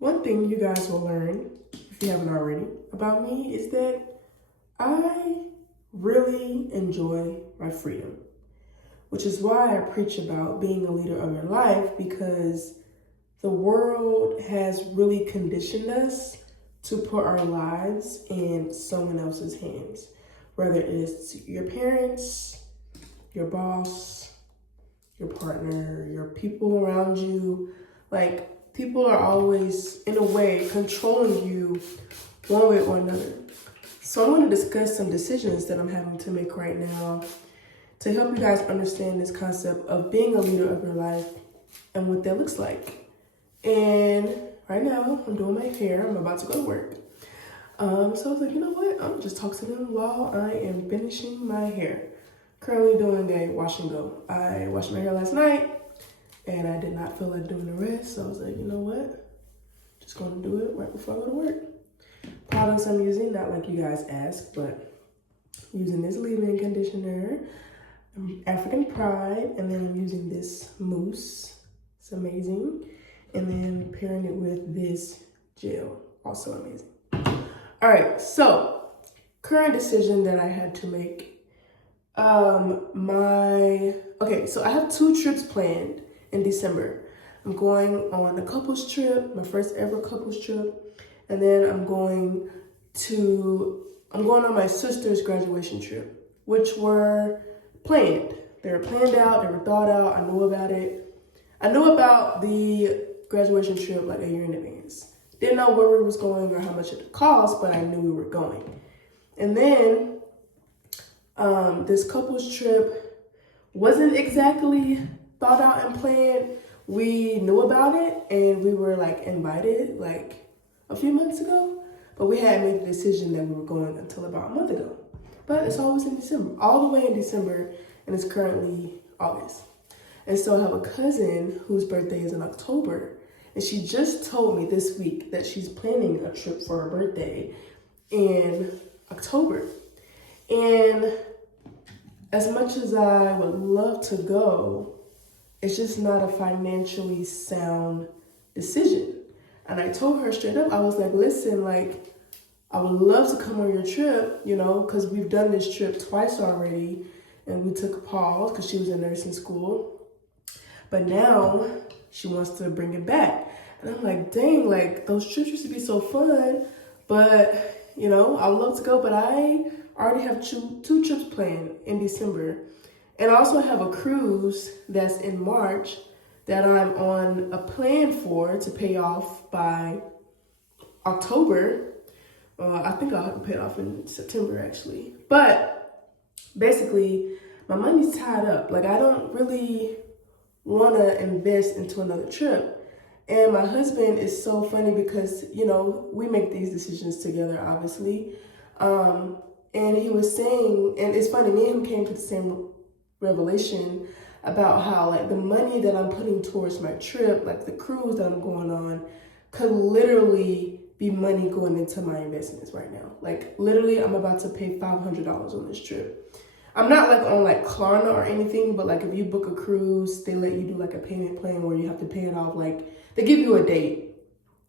One thing you guys will learn, if you haven't already, about me is that I really enjoy my freedom, which is why I preach about being a leader of your life, because the world has really conditioned us to put our lives in someone else's hands, whether it's your parents, your boss, your partner, your people around you. Like, people are always, in a way, controlling you one way or another. So I want to discuss some decisions that I'm having to make right now to help you guys understand this concept of being a leader of your life and what that looks like. And right now, I'm doing my hair. I'm about to go to work. So I was like, you know what? I'm just talk to them while I am finishing my hair. Currently doing a wash and go. I washed my hair last night and I did not feel like doing the rest. So I was like, you know what? Just going to do it right before I go to work. Products I'm using, not like you guys asked, but I'm using this leave-in conditioner, African Pride, and then I'm using this mousse. It's amazing. And then pairing it with this gel, also amazing. All right, so current decision that I had to make. So I have 2 trips planned in December. I'm going on a couples trip, my first ever couples trip, and then I'm going on my sister's graduation trip, which were planned. They were planned out, they were thought out, I knew about it. I knew about the graduation trip like a year in advance. Didn't know where we was going or how much it would cost, but I knew we were going. And then this couples trip wasn't exactly thought out and planned. We knew about it and we were like invited like a few months ago, but we hadn't made the decision that we were going until about a month ago. But it's always in December, all the way in December, and it's currently August. And so I have a cousin whose birthday is in October, and she just told me this week that she's planning a trip for her birthday in October. And as much as I would love to go, it's just not a financially sound decision. And I told her straight up, I was like, listen, like, I would love to come on your trip, you know, because we've done this trip twice already, and we took a pause because she was in nursing school. But now she wants to bring it back. And I'm like, dang, like, those trips used to be so fun, but, you know, I would love to go, but I already have two trips planned in December. And I also have a cruise that's in March that I'm on a plan for to pay off by October. I think I'll have to pay it off in September, actually. But basically, my money's tied up. Like, I don't really want to invest into another trip. And my husband is so funny because, you know, we make these decisions together, obviously. And he was saying, and it's funny, me and him came to the same revelation about how, like, the money that I'm putting towards my trip, like the cruise that I'm going on, could literally be money going into my investments right now. Like, literally, I'm about to pay $500 on this trip. I'm not like on like Klarna or anything, but like if you book a cruise, they let you do like a payment plan where you have to pay it off. Like, they give you a date.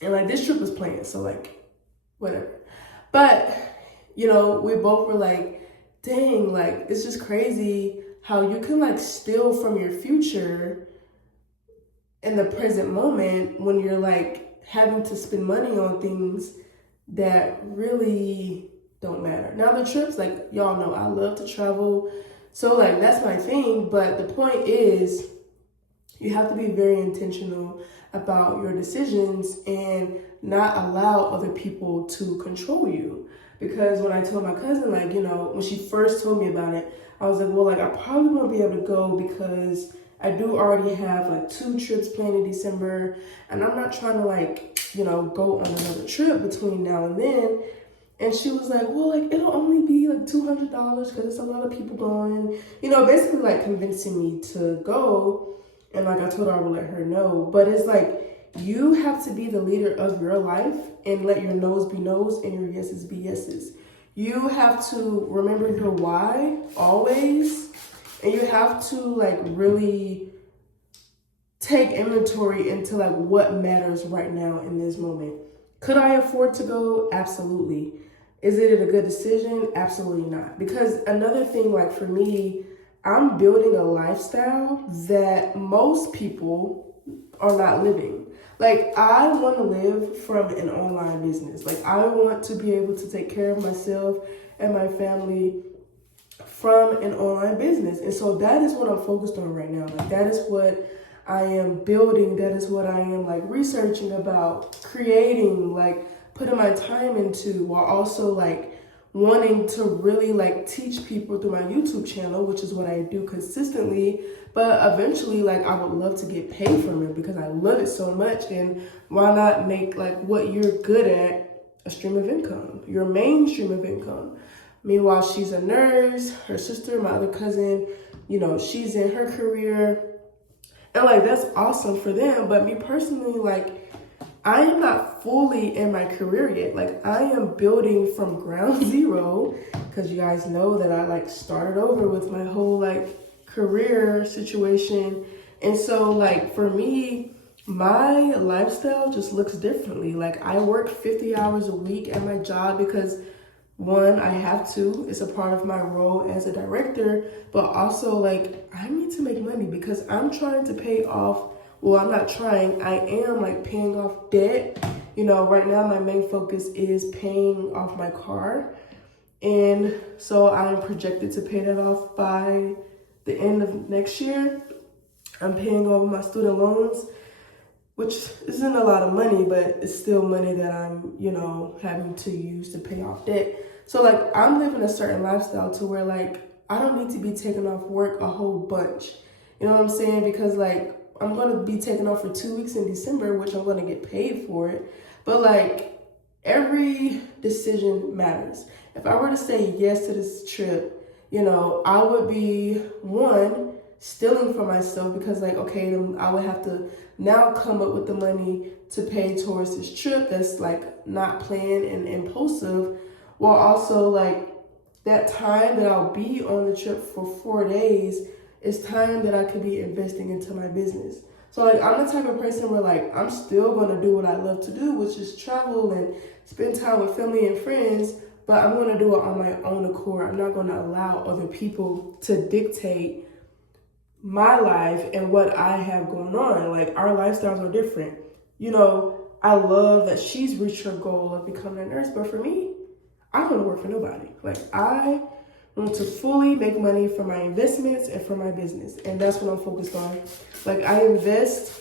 And like this trip was planned, so like, whatever. But, you know, we both were like, dang, like, it's just crazy how you can like steal from your future in the present moment when you're like having to spend money on things that really don't matter. Now the trips, like, y'all know I love to travel, so like that's my thing, but the point is you have to be very intentional about your decisions and not allow other people to control you. Because when I told my cousin, like, you know, when she first told me about it, I was like, well, like, I probably won't be able to go because I do already have like 2 trips planned in December, and I'm not trying to like, you know, go on another trip between now and then. And she was like, well, like, it'll only be like $200 because it's a lot of people going, you know, basically like convincing me to go. And like I told her I would let her know. But it's like, you have to be the leader of your life and let your no's be no's and your yeses be yeses. You have to remember your why always. And you have to like really take inventory into like what matters right now in this moment. Could I afford to go? Absolutely. Is it a good decision? Absolutely not. Because another thing, like for me, I'm building a lifestyle that most people are not living. Like, I want to live from an online business. Like, I want to be able to take care of myself and my family from an online business. And so that is what I'm focused on right now. Like, that is what I am building. That is what I am like researching about, creating, like putting my time into, while also like wanting to really like teach people through my YouTube channel, which is what I do consistently. But eventually, like, I would love to get paid from it because I love it so much. And why not make like what you're good at a stream of income, your main stream of income? Meanwhile, she's a nurse, her sister, my other cousin, you know, she's in her career. And like, that's awesome for them. But me personally, like, I am not fully in my career yet. Like, I am building from ground zero, because you guys know that I like started over with my whole like career situation. And so like for me, my lifestyle just looks differently. Like, I work 50 hours a week at my job because one, I have to, it's a part of my role as a director, but also like I need to make money because I'm trying to pay off, well, I'm not trying, I am like paying off debt. You know, right now my main focus is paying off my car. And so I'm projected to pay that off by the end of next year. I'm paying over my student loans, which isn't a lot of money, but it's still money that I'm, you know, having to use to pay off debt. So like, I'm living a certain lifestyle to where like, I don't need to be taking off work a whole bunch. You know what I'm saying? Because like, I'm going to be taking off for 2 weeks in December, which I'm going to get paid for it. But like, every decision matters. If I were to say yes to this trip, you know, I would be, one, stealing from myself because like, okay, then I would have to now come up with the money to pay towards this trip that's like not planned and impulsive, while also like that time that I'll be on the trip for 4 days is time that I could be investing into my business. So like, I'm the type of person where like, I'm still going to do what I love to do, which is travel and spend time with family and friends, but I'm going to do it on my own accord. I'm not going to allow other people to dictate my life and what I have going on. Like, our lifestyles are different. You know, I love that she's reached her goal of becoming a nurse, but for me, I don't want to work for nobody. Like, I want to fully make money from my investments and from my business. And that's what I'm focused on. Like, I invest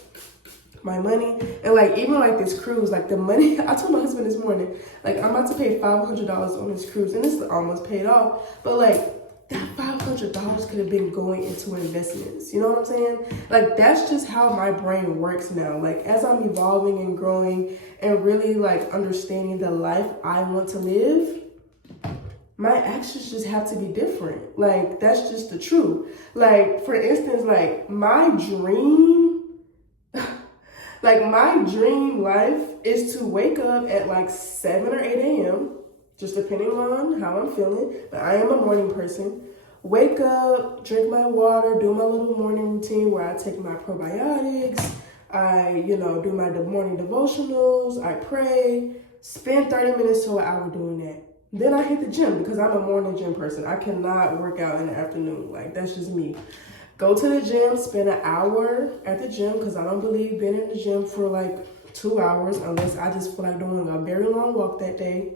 my money, and like, even like this cruise, like the money, I told my husband this morning, like, I'm about to pay $500 on this cruise, and it's almost paid off, but like, that $500 could have been going into investments. You know what I'm saying? Like, that's just how my brain works now. Like, as I'm evolving and growing and really like understanding the life I want to live, my actions just have to be different. Like, that's just the truth. Like, for instance, like my dream life is to wake up at like 7 or 8 a.m., just depending on how I'm feeling. But I am a morning person. Wake up, drink my water, do my little morning routine where I take my probiotics, I, you know, do my morning devotionals, I pray, spend 30 minutes to an hour doing that. Then I hit the gym because I'm a morning gym person. I cannot work out in the afternoon. Like, that's just me. Go to the gym, spend an hour at the gym because I don't believe being in the gym for like 2 hours unless I just feel like doing a very long walk that day.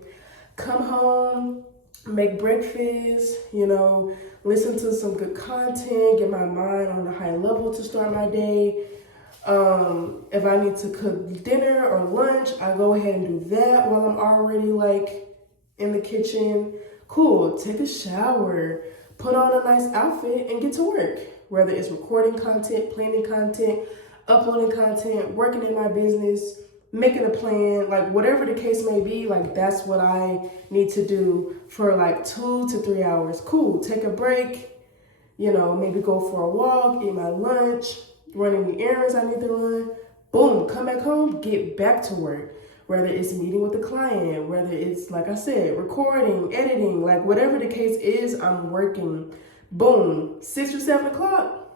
Come home, make breakfast, you know, listen to some good content, get my mind on a high level to start my day. If I need to cook dinner or lunch, I go ahead and do that while I'm already like in the kitchen. Cool, take a shower, put on a nice outfit and get to work. Whether it's recording content, planning content, uploading content, working in my business, making a plan, like whatever the case may be, like that's what I need to do for like 2 to 3 hours. Cool, take a break, you know, maybe go for a walk, eat my lunch, run any errands I need to run. Boom, come back home, get back to work. Whether it's meeting with the client, whether it's, like I said, recording, editing, like whatever the case is, I'm working. Boom, 6 or 7 o'clock,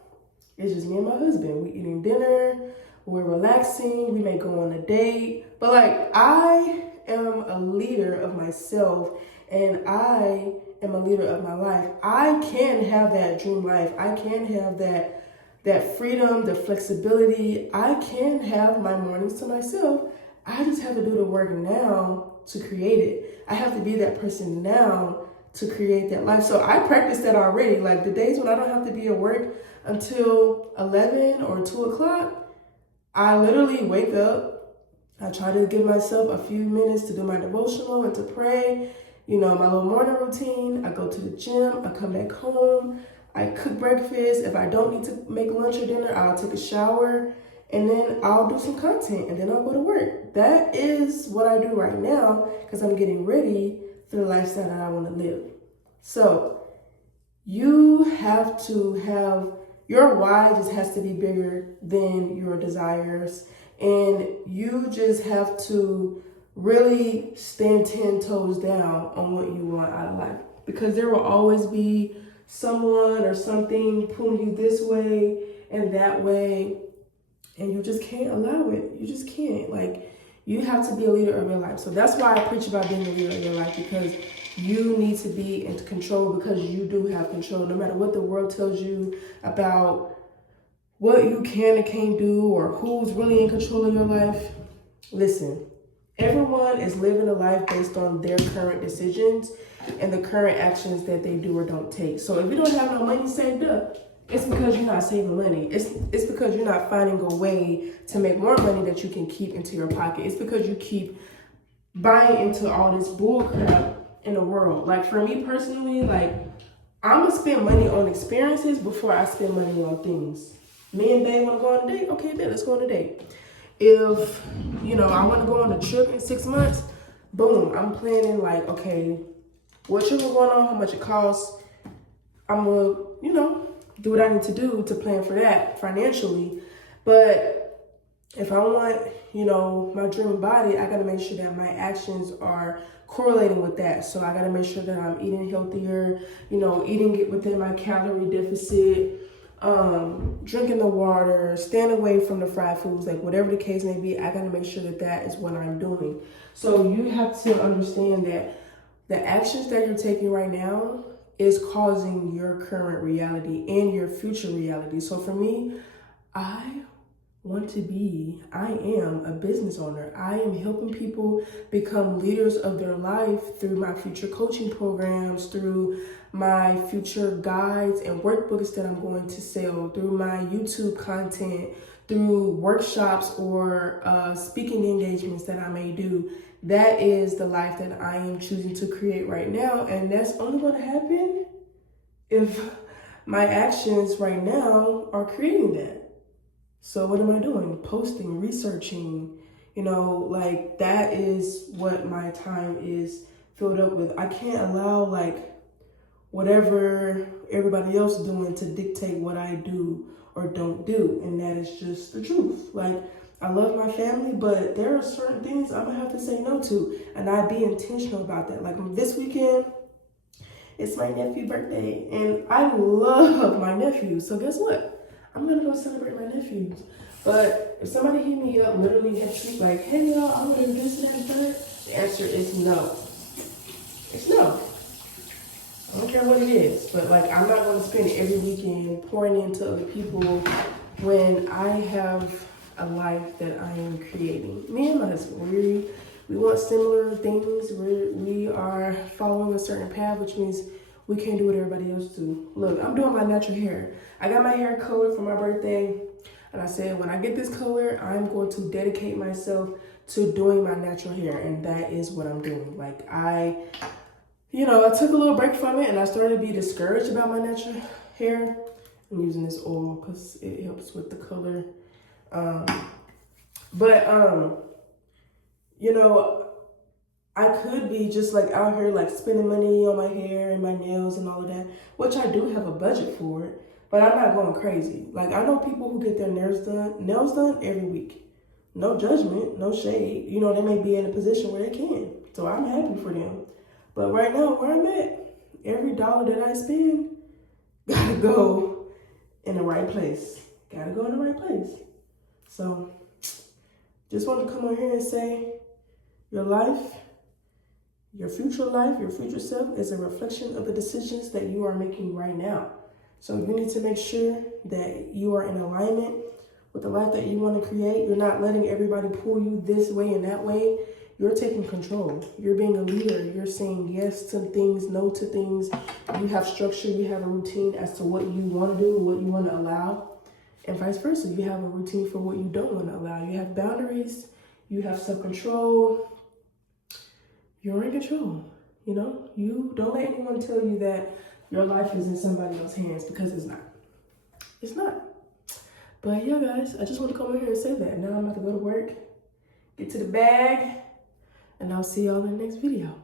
It's just me and my husband. We eating dinner, we're relaxing, we may go on a date. But like, I am a leader of myself and I am a leader of my life. I can have that dream life. I can have that freedom, the flexibility. I can have my mornings to myself. I just have to do the work now to create it. I have to be that person now to create that life. So I practice that already. Like the days when I don't have to be at work until 11 or 2 o'clock, I literally wake up. I try to give myself a few minutes to do my devotional and to pray. You know, my little morning routine. I go to the gym. I come back home. I cook breakfast. If I don't need to make lunch or dinner, I'll take a shower. And then I'll do some content. And then I'll go to work. That is what I do right now because I'm getting ready for the lifestyle that I want to live. So you have to have, your why just has to be bigger than your desires. And you just have to really stand 10 toes down on what you want out of life. Because there will always be someone or something pulling you this way and that way. And you just can't allow it. You just can't. Like, you have to be a leader of your life. So that's why I preach about being a leader of your life, because you need to be in control, because you do have control. No matter what the world tells you about what you can and can't do or who's really in control of your life, listen, everyone is living a life based on their current decisions and the current actions that they do or don't take. So if you don't have no money saved up, it's because you're not saving money. It's because you're not finding a way to make more money that you can keep into your pocket. It's because you keep buying into all this bull crap in the world. Like for me personally, like I'm gonna spend money on experiences before I spend money on things. Me and Babe wanna go on a date? Okay, then let's go on a date. If, you know, I wanna go on a trip in 6 months, boom, I'm planning like, okay, what trip is going on, how much it costs. I'm gonna, you know, do what I need to do to plan for that financially. But if I want, you know, my dream body, I gotta make sure that my actions are correlating with that. So I gotta make sure that I'm eating healthier, you know, eating it within my calorie deficit, drinking the water, staying away from the fried foods, like whatever the case may be, I gotta make sure that that is what I'm doing. So you have to understand that the actions that you're taking right now is causing your current reality and your future reality. So for me, I am a business owner. I am helping people become leaders of their life through my future coaching programs, through my future guides and workbooks that I'm going to sell, through my YouTube content, through workshops or speaking engagements that I may do. That is the life that I am choosing to create right now. And that's only going to happen if my actions right now are creating that. So what am I doing? Posting, researching, you know, like that is what my time is filled up with. I can't allow like whatever everybody else is doing to dictate what I do or don't do. And that is just the truth. Like, I love my family, but there are certain things I'm gonna have to say no to, and I be intentional about that. Like this weekend, it's my nephew's birthday, and I love my nephew. So guess what? I'm gonna go celebrate my nephews. But if somebody hit me up literally next week, like, hey y'all, I want to do this and that and third, the answer is no. It's no. I don't care what it is, but like I'm not gonna spend every weekend pouring into other people when I have a life that I am creating. Me and my husband, we want similar things. We are following a certain path, which means we can't do what everybody else do. Look, I'm doing my natural hair. I got my hair colored for my birthday, and I said when I get this color, I'm going to dedicate myself to doing my natural hair, and that is what I'm doing. Like I took a little break from it, and I started to be discouraged about my natural hair. I'm using this oil because it helps with the color. I could be just like out here like spending money on my hair and my nails and all of that, which I do have a budget for it, but I'm not going crazy. Like I know people who get their nails done every week. No judgment, no shade. You know, they may be in a position where they can. So I'm happy for them. But right now where I'm at, every dollar that I spend gotta go in the right place. gotta go in the right place. So just wanted to come on here and say your life, your future self is a reflection of the decisions that you are making right now. So you need to make sure that you are in alignment with the life that you want to create. You're not letting everybody pull you this way and that way. You're taking control. You're being a leader. You're saying yes to things, no to things. You have structure. You have a routine as to what you want to do, what you want to allow, and vice versa. You have a routine for what you don't want to allow. You have boundaries. You have self-control. You're in control. You know, you don't let anyone tell you that your life is in somebody else's hands, because it's not. It's not. But yeah, guys, I just want to come in here and say that. Now I'm about to go to work, get to the bag, and I'll see y'all in the next video.